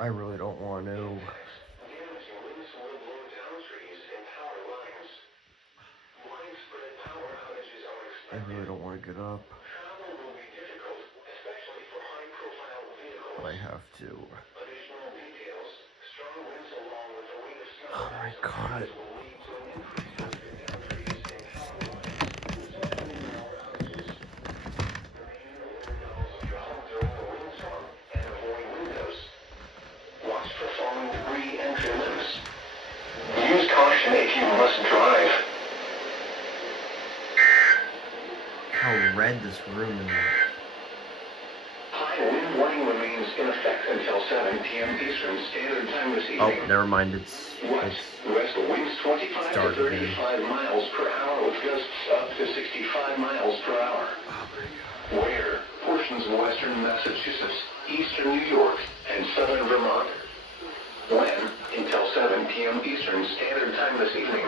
I really don't want to. I really don't want to get up. But I have to. Oh my god. Watch for falling debris and limbs. Use caution if you must drive. How red this room is. High wind warning remains in effect until 7 p.m. Eastern Standard Time this evening. Oh, never mind. It's West winds 25 to 35 miles per hour with gusts up to 65 miles per hour. Where portions of western Massachusetts, eastern New York, and southern Vermont. When until 7 p.m. Eastern Standard Time this evening.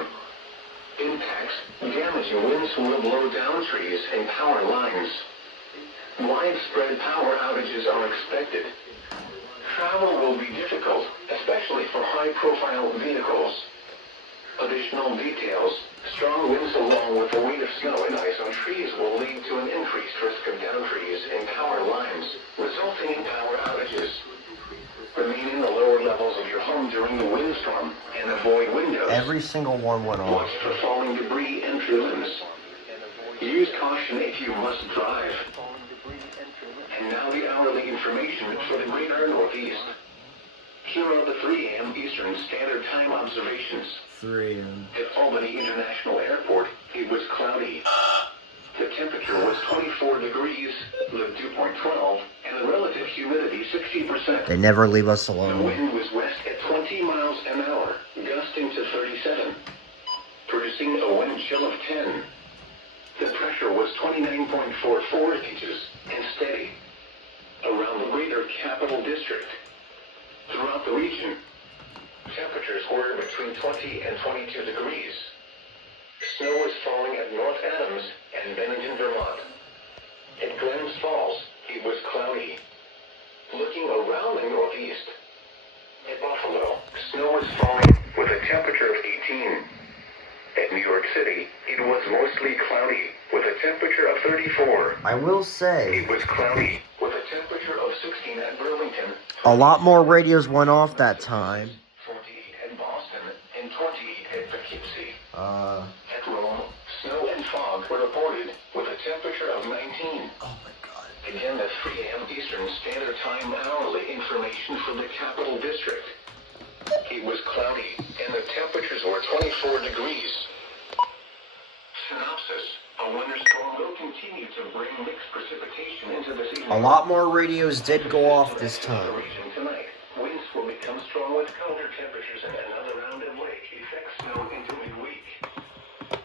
Impacts, damaging winds will blow down trees and power lines. Widespread power outages are expected. Travel will be difficult, especially for high-profile vehicles. Additional details, strong winds along with the weight of snow and ice on trees will lead to an increased risk of down trees and power lines, resulting in power outages. Remain in the lower levels of your home during the windstorm and avoid windows. Every single one went off. Watch for falling debris and limbs. Use caution if you must drive. And now the hourly information for the greater Northeast. Here are the 3 a.m. Eastern Standard Time observations. 3 a.m. At Albany International Airport, it was cloudy. The temperature was 24 degrees, the dew point 12, and the relative humidity 60%. They never leave us The alone. wind was west at 20 miles an hour, gusting to 37, producing a wind chill of 10. The pressure was 29.44 inches and steady around the greater Capital District. Throughout the region, temperatures were between 20 and 22 degrees. Snow was falling at North Adams and Bennington, Vermont. At Glens Falls, it was cloudy. Looking around the Northeast, at Buffalo, snow was falling with a temperature of 18. At New York City, it was mostly cloudy with a temperature of 34. I will say, It was cloudy with a temperature of 16 at Burlington. a lot more radios went off that time. 48 at Boston and 28 at Poughkeepsie. Uh, At Rome, snow and fog were reported with a temperature of 19. oh my god. Again, the 3 a.m. Eastern Standard Time hourly information for the Capital District. It was cloudy, and the temperatures were 24 degrees. Synopsis. A winter storm will continue to bring mixed precipitation into this evening. A lot more radios did go off this time. Tonight, winds will become strong with colder temperatures and another round of lake effect snow into midweek.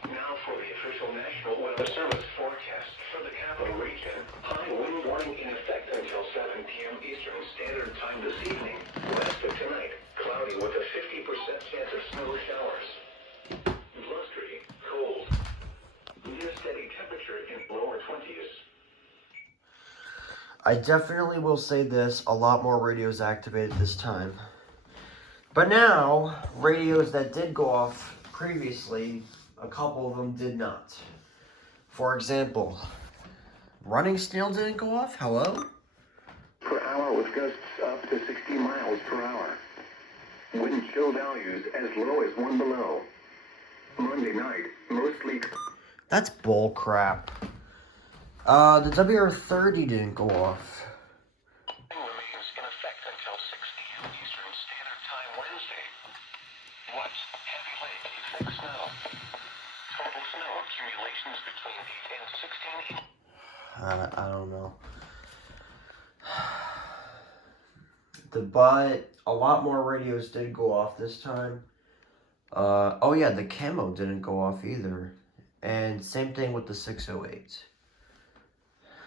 Now for the official National Weather Service forecast for the capital region. High wind warning in effect until 7 p.m. Eastern Standard Time this evening. West of tonight, cloudy with a 50% chance of snow showers. Blustery, cold. Near steady temperature in lower 20s. I definitely will say this, a lot more radios activated this time. But now, radios that did go off previously, a couple of them did not. For example, Running Steel didn't go off? Hello? Per hour with gusts up to 60 miles per hour. Wind chill values as low as 1 below. Monday night, mostly... That's bull crap. The WR-30 didn't go off. remains in effect until 6 p.m. Eastern Standard Time Wednesday. Watch heavy lake effect snow. Total snow accumulations between 8 and 16 I don't know. But a lot more radios did go off this time. Oh yeah, the camo didn't go off either. And same thing with the 608.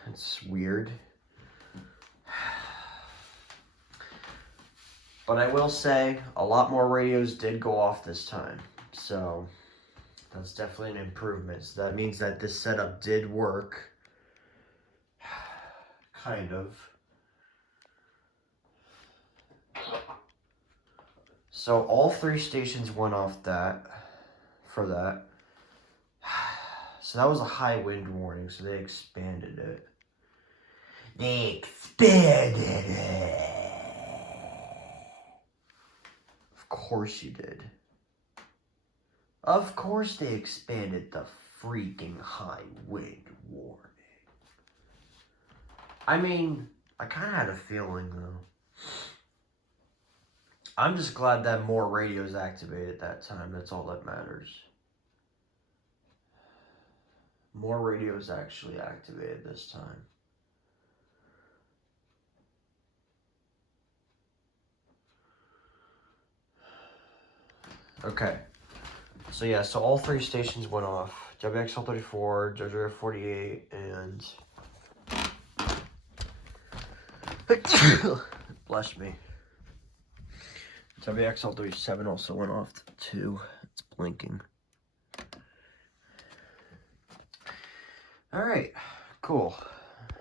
It's weird. But I will say, a lot more radios did go off this time. So, that's definitely an improvement. So that means that this setup did work. Kind of. So all 3 stations went off for that. So that was a high wind warning, so they expanded it. Of course you did. Of course they expanded the freaking high wind warning. I mean, I kind of had a feeling, though. I'm just glad that more radios activated that time. That's all that matters. More radios actually activated this time. Okay. So yeah, so all 3 stations went off. WXL-34, JoJo-48, and... Bless me. WXL-37 also went off too. It's blinking. Alright, cool.